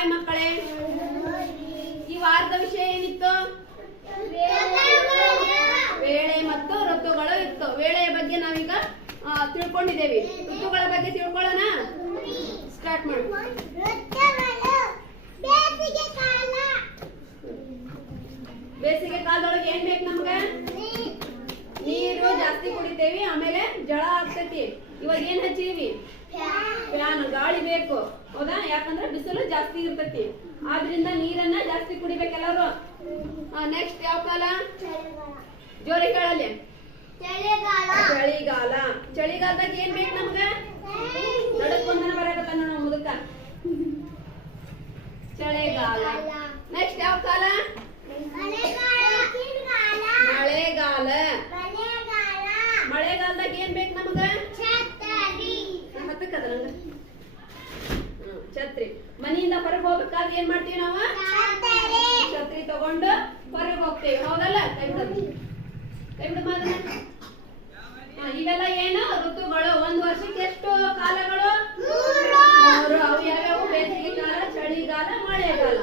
Hi ಮಕ್ಕಳೇ, ಈ ವಾರದ ವಿಷಯ ಏನಿತ್ತು? ವೇಳೆ ಮತ್ತು ಋತುಗಳು ಇತ್ತು. ವೇಳೆಯ ಬಗ್ಗೆ ನಾವೀಗ ತಿಳ್ಕೊಂಡಿದ್ದೇವೆ. ಋತುಗಳ ಬಗ್ಗೆ ತಿಳ್ಕೊಳ್ಳೋಣ. ಸ್ಟಾರ್ಟ್ ಮಾಡಿ. ಬೇಸಿಗೆ ಕಾಲದೊಳಗೆ ಏನ್ ಬೇಕು ನಮ್ಗೆ? ನೀರು ಜಾಸ್ತಿ ಕುಡಿತೇವಿ, ಆಮೇಲೆ ಜಳ ಆಗ್ತೈತಿ. ಇವಾಗ ಏನ್ ಹಚ್ಚಿದೀವಿ? ಫ್ಯಾನ್, ಗಾಳಿ ಬೇಕು. ಹೌದಾ? ಯಾಕಂದ್ರೆ ಬಿಸಿಲು ಜಾಸ್ತಿ ಇರ್ತೈತಿ, ಆದ್ರಿಂದ ನೀರನ್ನ ಜಾಸ್ತಿ ಕುಡಿಬೇಕೆಲ್ಲರೂ. ನೆಕ್ಸ್ಟ್ ಯಾವ ಕಾಲ? ಜೋರಿ ಹೇಳಲ್ಲಿ. ಚಳಿಗಾಲ. ಚಳಿಗಾಲದಾಗ ಏನ್ ಬೇಕು ನಮ್ಗ? ನಡಕೊಂದನ ಬರಕತ್ತ ನಾವು ಮುದುಕ. ಚಳಿಗಾಲ. ನೆಕ್ಸ್ಟ್ ಯಾವ ಕಾಲ? ಮಳೆಗಾಲ. ಮಳೆಗಾಲದಾಗ ಏನ್ ಬೇಕು ನಮ್ಗ? ಛತ್ರಿ. ಮನೆಯಿಂದ ಹೊರಗೆ ಹೋಗ್ಬೇಕಾದ್ರೆ ಏನ್ ಮಾಡ್ತೀವಿ ನಾವು? ಛತ್ರಿ ತಗೊಂಡು ಹೊರಗೆ ಹೋಗ್ತೇವೆ. ಹೌದಲ್ಲ? ಕೈ ಬಿಡು ಮಾತ್ರ. ಇವೆಲ್ಲ ಏನು? ಋತುಗಳು. ಒಂದ್ ವರ್ಷಕ್ಕೆ ಎಷ್ಟು ಕಾಲಗಳು? 3. ಅವು ಯಾವ್ಯಾವು? ಬೇಸಿಗೆ ಕಾಲ, ಚಳಿಗಾಲ, ಮಳೆಗಾಲ.